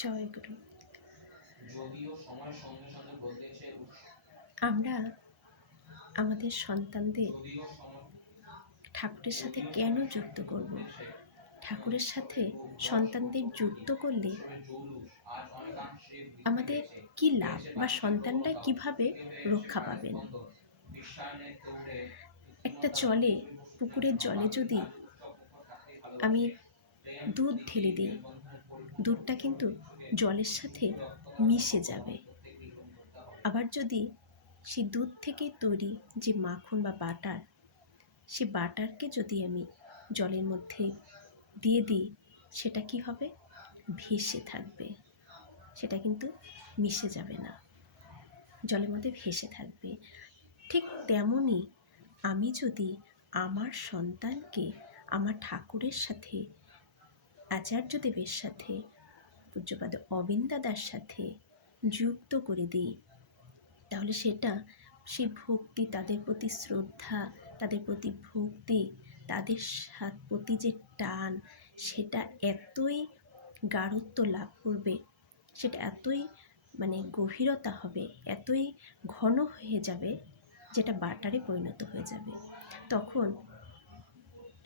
জয়গুরু। আমরা আমাদের সন্তানদের ঠাকুরের সাথে কেন যুক্ত করব? ঠাকুরের সাথে সন্তানদের যুক্ত করলে আমাদের কি লাভ বা সন্তানরা কিভাবে রক্ষা পাবেন? একটা জলে, পুকুরের জলে যদি আমি দুধ ঢেলে দিই, দুধটা কিন্তু জলের সাথে মিশে যাবে। আবার যদি সেই দুধ থেকে তৈরি যে মাখন বা বাটার, সে বাটারকে যদি আমি জলের মধ্যে দিয়ে দিই, সেটা কি হবে? ভেসে থাকবে, সেটা কিন্তু মিশে যাবে না, জলের মধ্যে ভেসে থাকবে। ঠিক তেমনই আমি যদি আমার সন্তানকে আমার ঠাকুরের সাথে, আচার্যদেবের সাথে, পূজ্যপাদ অবিন দাদার সাথে যুক্ত করে দিই, তাহলে সেটা সেই ভক্তি, তাদের প্রতি শ্রদ্ধা, তাদের প্রতি ভক্তি, তাদের প্রতি যে টান, সেটা এতই গাঢ়ত্ব লাভ করবে, সেটা এতই গভীরতা হবে, এতই ঘন হয়ে যাবে, যেটা বাটারে পরিণত হয়ে যাবে। তখন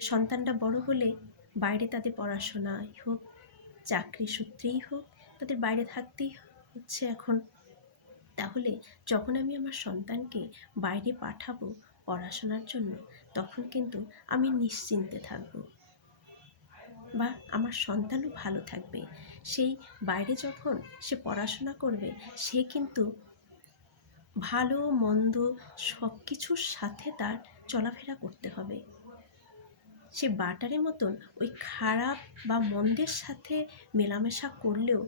সন্তানটা বড় হলে বাইরে তাদের পড়াশোনাই হোক, চাকরি সূত্রেই হোক, তাদের বাইরে থাকতেই হচ্ছে এখন। তাহলে যখন আমি আমার সন্তানকে বাইরে পাঠাবো পড়াশোনার জন্য, তখন কিন্তু আমি নিশ্চিন্তে থাকব, বা আমার সন্তানও ভালো থাকবে। সেই বাইরে যখন সে পড়াশোনা করবে, সে কিন্তু ভালো মন্দ সব কিছুর সাথে তার চলাফেরা করতে হবে। সে বাটারের মতন ওই খারাপ বা মন্দের সাথে মেলামেশা করলেও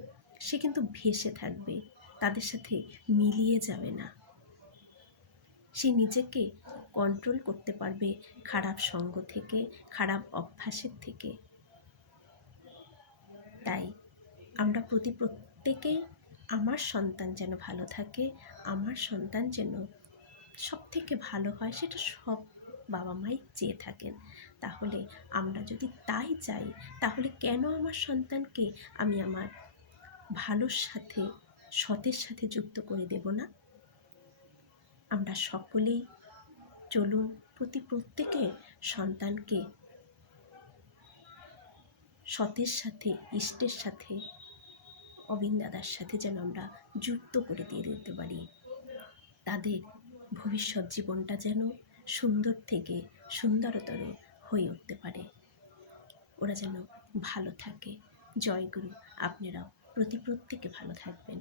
সে কিন্তু ভেসে থাকবে, তাদের সাথে মিলিয়ে যাবে না। সে নিজেকে কন্ট্রোল করতে পারবে খারাপ সঙ্গ থেকে, খারাপ অভ্যাসের থেকে। তাই আমরা প্রত্যেকেই আমার সন্তান যেন ভালো থাকে, আমার সন্তান যেন সব থেকে ভালো হয়, সেটা সব বাবা মাই চেয়ে থাকেন। তাহলে আমরা যদি তাই চাই, তাহলে কেন আমার সন্তানকে আমি আমার ভালোর সাথে, সতের সাথে যুক্ত করে দেব না? আমরা সকলেই চলুন প্রত্যেকে সন্তানকে সতের সাথে, ইষ্টের সাথে, অবিন দাদার সাথে যেন আমরা যুক্ত করে দিয়ে দিতে পারি। তাদের ভবিষ্যৎ জীবনটা যেন সুন্দর থেকে সুন্দরতর হয়ে উঠতে পারে, ওরা যেন ভালো থাকে। জয় গুরু। আপনারাও প্রত্যেকে ভালো থাকবেন।